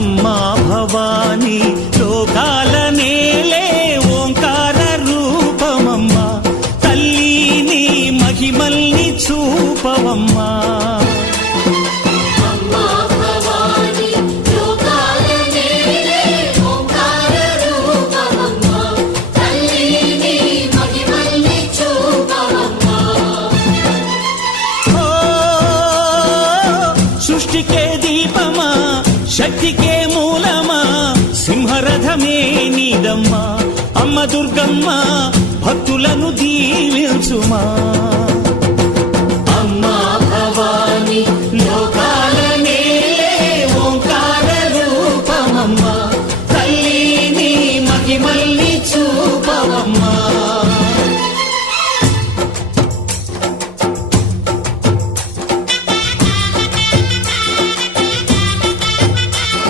అమ్మా భవానీ లోకాల నేలే ఓంకార రూపమమ్మా తల్లి నీ మహిమల్ని చూపవమ్మా సృష్టికే దీపమా శక్తికే మూలమా సింహరథమే నీదమ్మా అమ్మ దుర్గమ్మ భక్తులను దీవించుమా